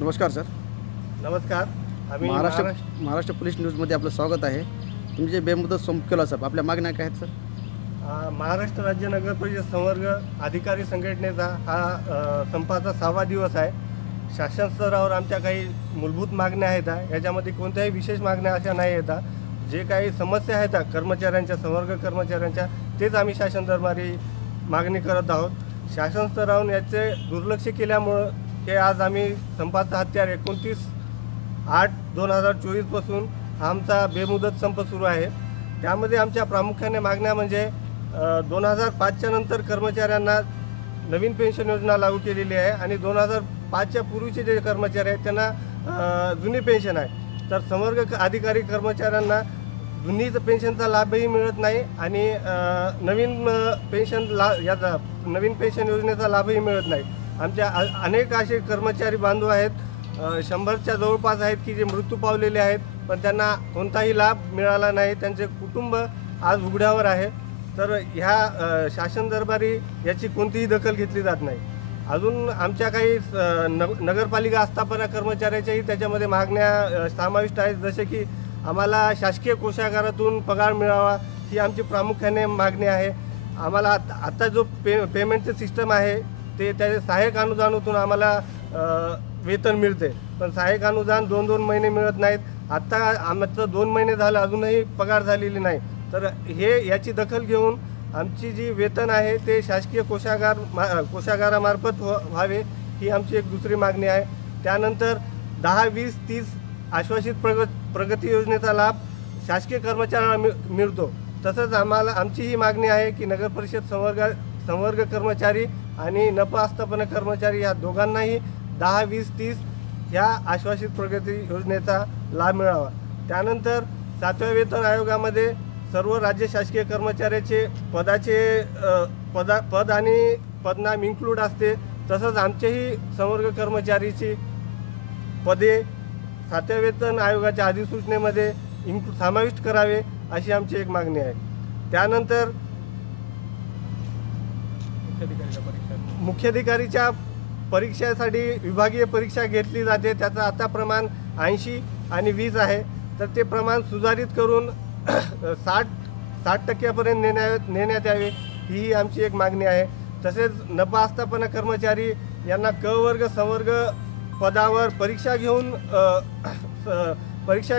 नमस्कार सर. नमस्कार. आम्ही महाराष्ट्र पोलीस न्यूजमध्ये आपलं स्वागत आहे. तुम्ही जे बेमुदत संप केला साहेब, आपल्या मागण्या काय आहेत सर? महाराष्ट्र राज्य नगर परिषद संवर्ग अधिकारी संघटनेचा हा संपाचा 6वा दिवस आहे. शासन स्तरावर आमच्या काही मूलभूत मागण्या आहेत. याच्यामध्ये कोणत्याही विशेष मागण्या अशा नाही येतात. जे काही समस्या आहेत कर्मचाऱ्यांच्या, संवर्ग कर्मचाऱ्यांच्या, तेच आम्ही शासन दरबारी मागणी करत आहोत. शासन स्तरावरून याचे दुर्लक्ष केल्यामुळं हे आज आम्ही संपाचा हत्यार 29/8/2024 पासून आमचा बेमुदत संप सुरू आहे. त्यामध्ये आमच्या प्रामुख्याने मागण्या म्हणजे 2005च्या नंतर कर्मचाऱ्यांना नवीन पेन्शन योजना लागू केलेली आहे आणि 2005च्या पूर्वीचे जे कर्मचारी आहेत त्यांना जुनी पेन्शन आहे. तर संवर्ग अधिकारी कर्मचाऱ्यांना जुनी पेन्शनचा लाभही मिळत नाही आणि नवीन पेन्शन योजनेचा लाभही मिळत नाही. आमच्या अनेक असे कर्मचारी बांधव आहेत, 100च्या जवळपास आहेत की जे मृत्यू पावलेले आहेत, पण त्यांना कोणताही लाभ मिळाला नाही. त्यांचे कुटुंब आज उघड्यावर आहे. तर ह्या शासन दरबारी याची कोणतीही दखल घेतली जात नाही. अजून आमच्या काही नगरपालिका आस्थापना कर्मचाऱ्याच्याही त्याच्यामध्ये मागण्या समाविष्ट आहेत. जसे की आम्हाला शासकीय कोषागारातून पगार मिळावा ही आमची प्रामुख्याने मागणी आहे. आम्हाला आता जो पेमेंटचं सिस्टम आहे ते त्या सहाय्यक अनुदानातून आम्हाला वेतन मिळते, पण सहाय्यक अनुदान 2-2 महिने मिळत नाहीत. आत्ता आमचं 2 महिने झालं अजूनही पगार झालेली नाही. तर याची दखल घेऊन आमची जी वेतन आहे ते शासकीय कोषागारामार्फत व्हावे ही आमची एक दुसरी मागणी आहे. त्यानंतर 10, 20, 30 आश्वासित प्रगती योजनेचा लाभ शासकीय कर्मचाऱ्यांना मिळतो. तसंच आमची ही मागणी आहे की नगर परिषद संवर्ग कर्मचारी आणि नप आस्थापना कर्मचारी या दोघांनाही 10, 20, 30 ह्या आश्वासित प्रगती योजनेचा लाभ मिळावा. त्यानंतर 7व्या वेतन आयोगामध्ये सर्व राज्य शासकीय कर्मचाऱ्याचे पद आणि पदनाम इन्क्लूड असते. तसंच आमचेही संवर्ग कर्मचारीची पदे 7व्या वेतन आयोगाच्या अधिसूचनेमध्ये समाविष्ट करावे अशी आमची एक मागणी आहे. त्यानंतर मुख्याधिकारीच्या परीक्षेसाठी विभागीय परीक्षा घेतली जाते. त्याचं आता प्रमाण 80 आणि 20 आहे. तर ते प्रमाण सुधारित करून 60% नेण्यात यावे ही आमची एक मागणी आहे. तसेच नप आस्थापना कर्मचारी यांना क वर्ग संवर्ग पदावर परीक्षा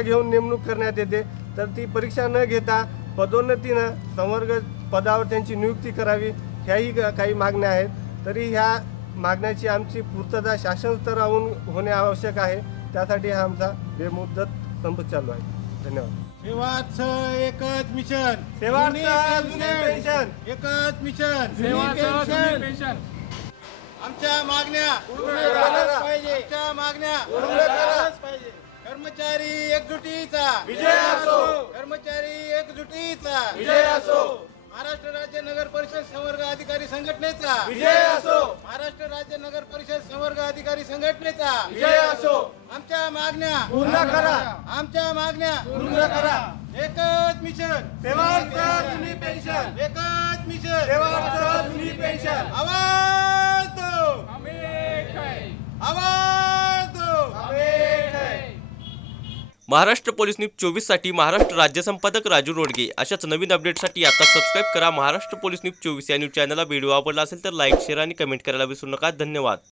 घेऊन नेमणूक करण्यात येते. तर ती परीक्षा न घेता पदोन्नतीनं संवर्ग पदावर त्यांची नियुक्ती करावी ह्याही काही मागण्या आहेत. तरी ह्या मागण्याची आमची पूर्तता शासन स्तरावरून होणे आवश्यक आहे. त्यासाठी हा आमचा बेमुदत संप चालू आहे. धन्यवाद. सेवाचं एकच मिशन, सेवाचं जुनी पेन्शन, एकच मिशन, सेवाचं पेन्शन. आमच्या मागण्या पूर्ण करायला पाहिजे. आमच्या मागण्या पूर्ण करायला पाहिजे. कर्मचारी एकजुटीचा विजय असो. कर्मचारी एकजुटीचा विजय असो. महाराष्ट्र राज्य नगर परिषद संवर्ग अधिकारी संघटनेचा विजय असो. महाराष्ट्र राज्य नगर परिषद संवर्ग अधिकारी संघटनेचा विजय असो. आमच्या मागण्या पूर्ण करा. आमच्या मागण्या पूर्ण करा. एकच मिशन, सेवाचं जुनी पेन्शन, एकच मिशन, सेवाचं जुनी पेन्शन. आवाज दो, आवाज दो. महाराष्ट्र पोलीस न्यूज 24 साठी महाराष्ट्र राज्य संपादक राजू रोडगे. अशाच नवीन अपडेटसाठी आता सबस्क्राईब करा महाराष्ट्र पोलीस न्यूज 24 या न्यूज चॅनलला. व्हिडिओ आवडला असेल तर लाईक, शेअर आणि कमेंट करायला विसरू नका. धन्यवाद.